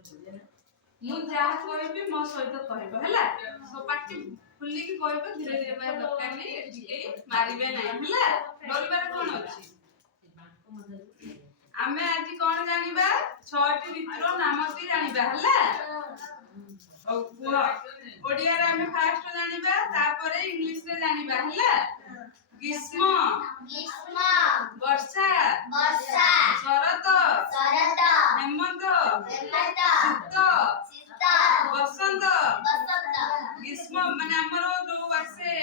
ମୁଁ ଯାହା କହିବି ମୋ ସହିତ କହିବ ହେଲା ସो ପାଟି ଖୋଲିକି କହିବ ଧୀରେ ଧୀରେ କହିବା ଦରକାର ନାହିଁ ଏଠି କେହି ମାରିବେ ନାହିଁ ହେଲା ଡରିବାର କଣ ଅଛି ଆମେ ଆଜି କଣ ଜାଣିବା 6ଟି ଋତୁର ନାମ ବି ଜାଣିବା ହେଲା ଆଉ କୁହ ଓଡ଼ିଆରେ ଆମେ ଫାଷ୍ଟ ଜାଣିବା ତାପରେ ଇଂଲିଶ ରେ ଜାଣିବା ହେଲା ଗ୍ରୀଷ୍ମ ବର୍ଷା ଶରତ ହେମନ୍ତ ଶୀତ ବସନ୍ତ ଗ୍ରୀଷ୍ମ ମାନେ ଆମର ଯୋଉ ଆସେ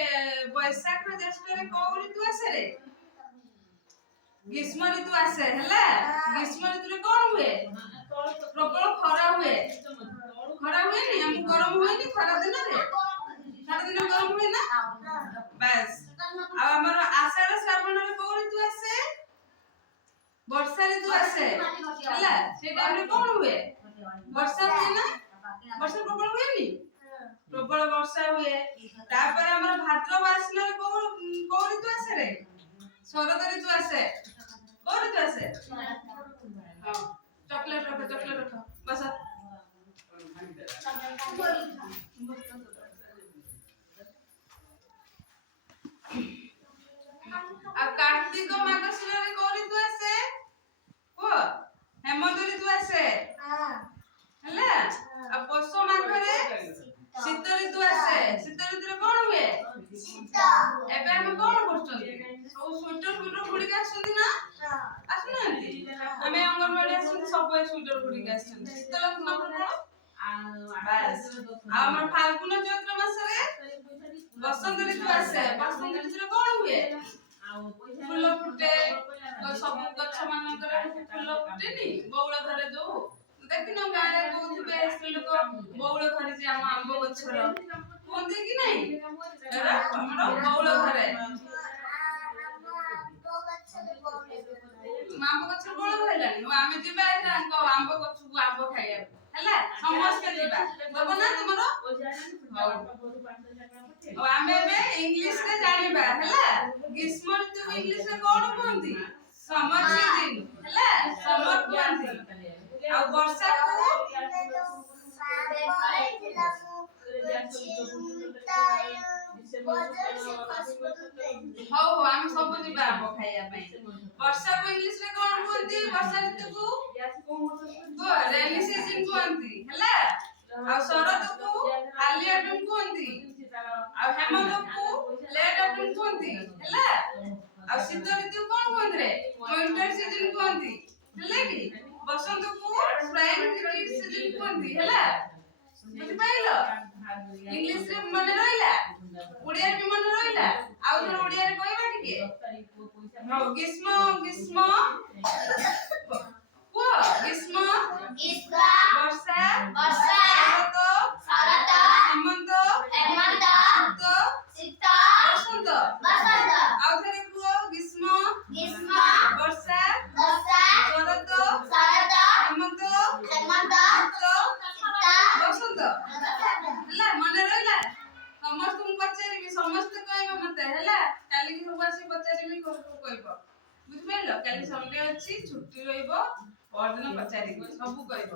ବୈଶାଖ ଜ୍ୟେଷ୍ଠରେ କୋଉ ଋତୁ ଆସେ ରେ ଗ୍ରୀଷ୍ମ ଋତୁ ଆସେ ହେଲା ଗ୍ରୀଷ୍ମ ଋତୁରେ କଣ ହୁଏ ପ୍ରବଳ ଖରା ହୁଏନି ଆମକୁ ଗରମ ହୁଏନି ଖରା ଦିନରେ ଗରମ ହୁଏ ନା ବାସ୍ ଆଉ ଆମର ଆଷାଢ଼ ଶ୍ରାବଣରେ କୋଉ ଋତୁ ଆସେ ବର୍ଷା ଋତୁ ଆସେ ହେଲା ସେ ଟାଇମରେ କଣ ହୁଏ ବର୍ଷା ହୁଏ ନା ବର୍ଷା ପ୍ରବଳ ହୁଏନି ପ୍ରବଳ ବର୍ଷା ହୁଏ ତାପରେ ଆମର ଭାଦ୍ରବ ଆସିଲେ କୋଉ ଋତୁ ଆସେ ରେ ଶରତ ଋତୁ ଆସେ କୋଉ ଋତୁ ଆସେ ହଁ ଚକଲେଟ ରଖ ବସ ଆଉ କାର୍ତ୍ତିକ ମାର୍ଗଶିରରେ କୋଉ ଋତୁ ଆସେ କୁହ ହେମନ୍ତ ଋତୁ ଆସେ ହେଲା ଆଉ ପୌଷ ମାଘରେ ଶୀତ ଋତୁ ଆସେ ଶୀତ ଋତୁରେ କଣ ହୁଏ ଏବେ ଆମେ କଣ କରୁଛନ୍ତି ସବୁ ସ୍ୱେଟର ଘୋଡ଼ିକି ଆସୁଛନ୍ତି ନା ଆସୁନାହାନ୍ତି ଆମେ ଅଙ୍ଗନବାଡ଼ି ଆସୁଛନ୍ତି ସବୁବେଳେ ସ୍ୱେଟର ଘୋଡ଼ିକି ଆସୁଛନ୍ତି ଶୀତ ଲାଗୁଛି ନା ବାସ୍ ଆଉ ଆମର ଫାଲ୍ଗୁନ ଚୈତ୍ର ମାସରେ ବସନ୍ତ ଋତୁ ଆସେ ବସନ୍ତ ଋତୁରେ କଣ ହୁଏ ଫୁଲ ଫୁଟେ ସବୁ ଗଛ ମାନଙ୍କରେ ଫୁଲ ଫୁଟେନି ବଉଳ ଧରେ ଯୋଉ ଦେଖିନ ଗାଁରେ କହୁଥିବେ ସ୍ତ୍ରୀ ଲୋକ ବଉଳ ଧରିଛି ଆମ ଆମ୍ବ ଗଛର କୁହନ୍ତି କି ନାଇଁ ଆମର ବଉଳ ଧରେ ଆମ୍ବ ଗଛର ବଉଳ ଧରିଲାଣି ଆମେ ଯିବା ଆମ୍ବ ଗଛକୁ ଆମ୍ବ ଖାଇବାକୁ ହେଲା ସମସ୍ତେ ଯିବା ଦବ ନା ତୁମର ଆମେ ଏବେ ଇଂଲିଶ ରେ ଜାଣିବା ହେଲା ଗ୍ରୀଷ୍ମ ଋତୁ ଇଂଲିଶ ରେ କଣ କୁହନ୍ତି ସମର ସିଜନ ହେଲା ସମର କୁହନ୍ତି ଆଉ ବର୍ଷାକୁ ହଉ ଆମେ ସବୁ ଯିବା ଆମ୍ବ ଖାଇବା ପାଇଁ ବର୍ଷାକୁ ଇଂଲିଶ ରେ କଣ କୁହନ୍ତି ବର୍ଷା ଋତୁକୁ ରେନି ସିଜନ କୁହନ୍ତି ହେଲା ଆଉ ଶରତକୁ ଆର୍ଲି ଅଟମ୍ କୁହନ୍ତି ଆଉ ହେମନ୍ତକୁ ଲେଟ୍ ଅଟମ୍ କୁହନ୍ତି ହେଲା ଆଉ ଶୀତ ଋତୁ କଣ କୁହନ୍ତି ରେ ୱିଣ୍ଟର ସିଜନ କୁହନ୍ତି ହେଲା କି ବସନ୍ତକୁ ସ୍ପ୍ରିଂ ସିଜନ କୁହନ୍ତି ହେଲା ବୁଝିପାରିଲ ଇଂଲିଶ ରେ ମନେ ରହିଲା ଓଡ଼ିଆରେ ବି ମନେ ରହିଲା ଆଉ ଥରେ ଓଡ଼ିଆରେ କହିବା ଟିକେ ହଉ ଗ୍ରୀଷ୍ମ କୁହ ଗ୍ରୀଷ୍ମ ବର୍ଷା ଶରତ ହେମନ୍ତ ଶୀତ ବସନ୍ତ ଆଉ ଥରେ କୁହ ଗ୍ରୀଷ୍ମ ବର୍ଷା ଶରତ ହେମନ୍ତ ଶୀତ ବସନ୍ତ ହେଲା ମନେ ରହିଲା ସମସ୍ତଙ୍କୁ ପଚାରିବି ସମସ୍ତେ କହିବ ମତେ ହେଲା କାଲିକି ସବୁ ଆସିକି ପଚାରିବି କହିବ ବୁଝିପାରିଲ କାଲି ସଣ୍ଡେ ଅଛି ଛୁଟି ରହିବ ପରଦିନ ପଚାରିବି ସବୁ କହିବ